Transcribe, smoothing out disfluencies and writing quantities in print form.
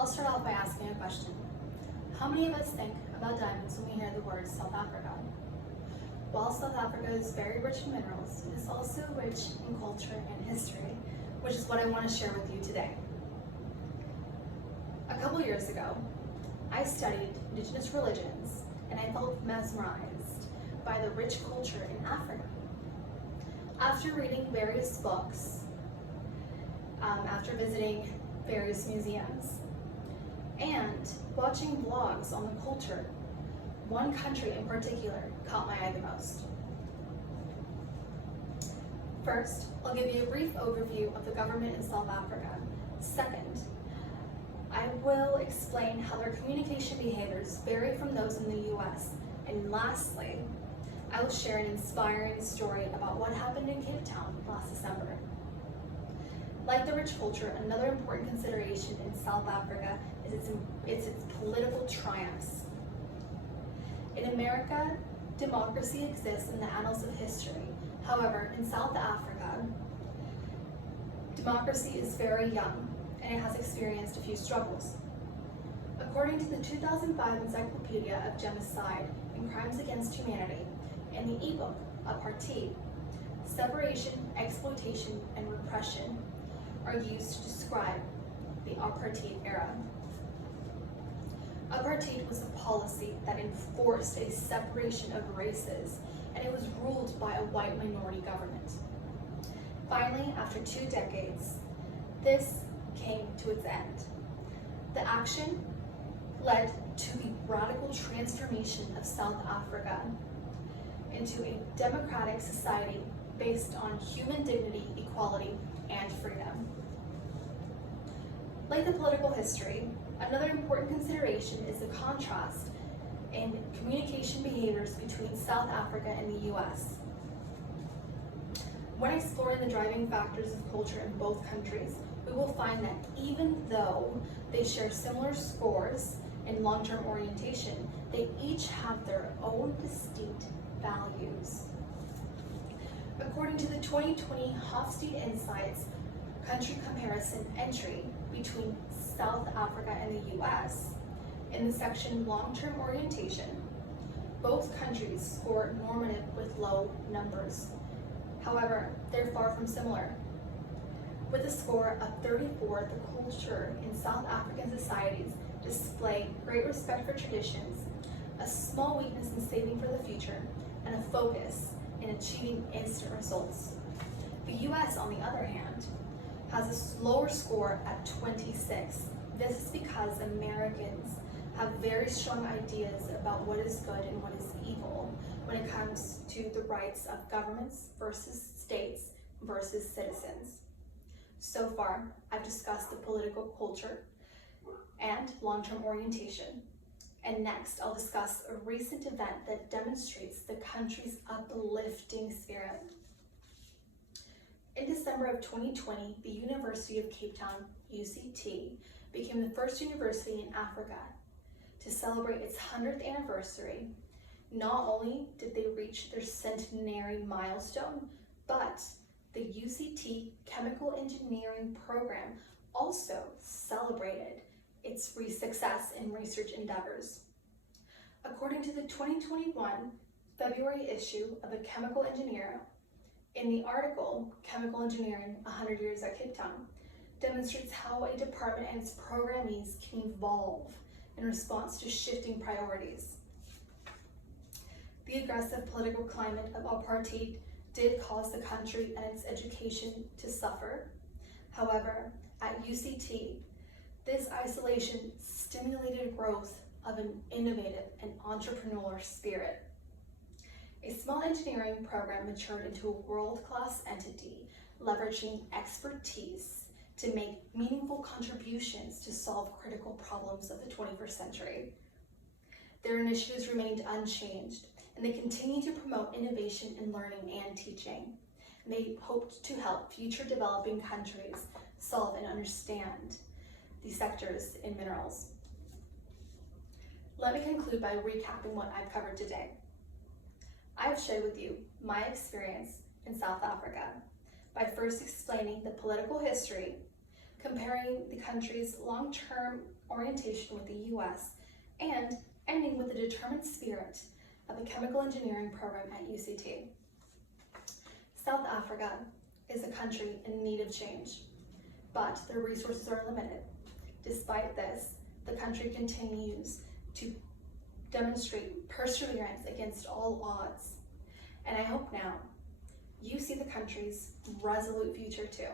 I'll start off by asking a question. How many of us think about diamonds when we hear the word South Africa? While South Africa is very rich in minerals, it is also rich in culture and history, which is what I want to share with you today. A couple years ago, I studied indigenous religions and I felt mesmerized by the rich culture in Africa. After reading various books, after visiting various museums, and watching vlogs on the culture, one country in particular caught my eye the most. First, I'll give you a brief overview of the government in South Africa. Second, I will explain how their communication behaviors vary from those in the US. And lastly, I will share an inspiring story about what happened in Cape Town last December. Like the rich culture, another important consideration in South Africa is its political triumphs. In America, democracy exists in the annals of history. However, in South Africa, democracy is very young and it has experienced a few struggles. According to the 2005 Encyclopedia of Genocide and Crimes Against Humanity and the ebook Apartheid, separation, exploitation, and repression are used to describe the apartheid era. Apartheid was a policy that enforced a separation of races, and it was ruled by a white minority government. Finally, after 2 decades, this came to its end. The action led to the radical transformation of South Africa into a democratic society based on human dignity, equality, and freedom. Like the political history, another important consideration is the contrast in communication behaviors between South Africa and the US. When exploring the driving factors of culture in both countries, we will find that even though they share similar scores in long-term orientation, they each have their own distinct values. According to the 2020 Hofstede Insights country comparison entry between South Africa and the US, in the section long-term orientation, both countries score normative with low numbers. However, they're far from similar. With a score of 34, the culture in South African societies display great respect for traditions, a small weakness in saving for the future, and a focus in achieving instant results. The US, on the other hand, has a lower score at 26. This is because Americans have very strong ideas about what is good and what is evil when it comes to the rights of governments versus states versus citizens. So far, I've discussed the political culture and long-term orientation. And next, I'll discuss a recent event that demonstrates the country's uplifting spirit. In December of 2020, the University of Cape Town, UCT, became the first university in Africa to celebrate its 100th anniversary. Not only did they reach their centenary milestone, but the UCT Chemical Engineering program also celebrated its success in research endeavors. According to the 2021 February issue of The Chemical Engineer, in the article, Chemical Engineering, 100 Years at Cape Town, demonstrates how a department and its programmees can evolve in response to shifting priorities. The aggressive political climate of apartheid did cause the country and its education to suffer. However, at UCT, this isolation stimulated growth of an innovative and entrepreneurial spirit. A small engineering program matured into a world-class entity, leveraging expertise to make meaningful contributions to solve critical problems of the 21st century. Their initiatives remained unchanged, and they continue to promote innovation in learning and teaching. And they hoped to help future developing countries solve and understand these sectors in minerals. Let me conclude by recapping what I've covered today. I've shared with you my experience in South Africa by first explaining the political history, comparing the country's long-term orientation with the US, and ending with the determined spirit of the chemical engineering program at UCT. South Africa is a country in need of change, but their resources are limited. Despite this, the country continues to demonstrate perseverance against all odds. And I hope now you see the country's resolute future too.